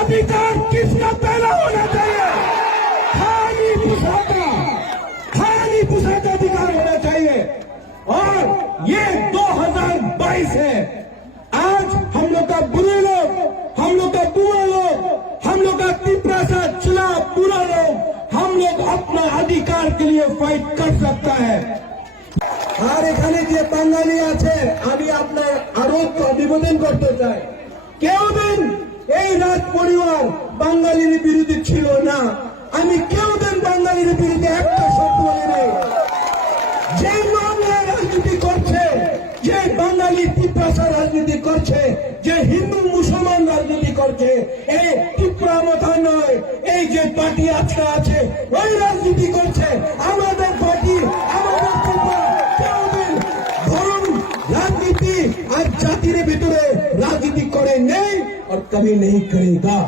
अधिकार किसका पहला होना चाहिए? खाली पुसाका अधिकार होना चाहिए। और ये 2022 है। आज हम लोग का बुरे लोग, हम लोग का बुआ लोग, हम लोग का तिप्रासा चला बुरा लोग, हम लोग अपना अधिकार के लिए फाइट कर सकता है। আর এখানে যে বাঙালি আছে আমি আপনার আরো নিবেদন করতে চাই, কেউদিন এই রাজ পরিবার বাঙালির বিরুদ্ধে ছিল না। আমি কেউদিন বাঙালির বিরুদ্ধে একটা শব্দ বলি নাই। যে বাংলায় রাজনীতি করছে, যে বাঙালি তিপ্রাসা রাজনীতি করছে, যে হিন্দু মুসলমান রাজনীতি করছে, এই ত্রিপুরা মথা নয়, এই যে পার্টি আজকে আছে ওই রাজনীতি করছে। আমাদের পার্টি, আমাদের ত্রিপুরা কেউদিন ধর্ম রাজনীতি আর জাতির ভিতরে রাজনীতি করে নেই और कभी नहीं करेगा।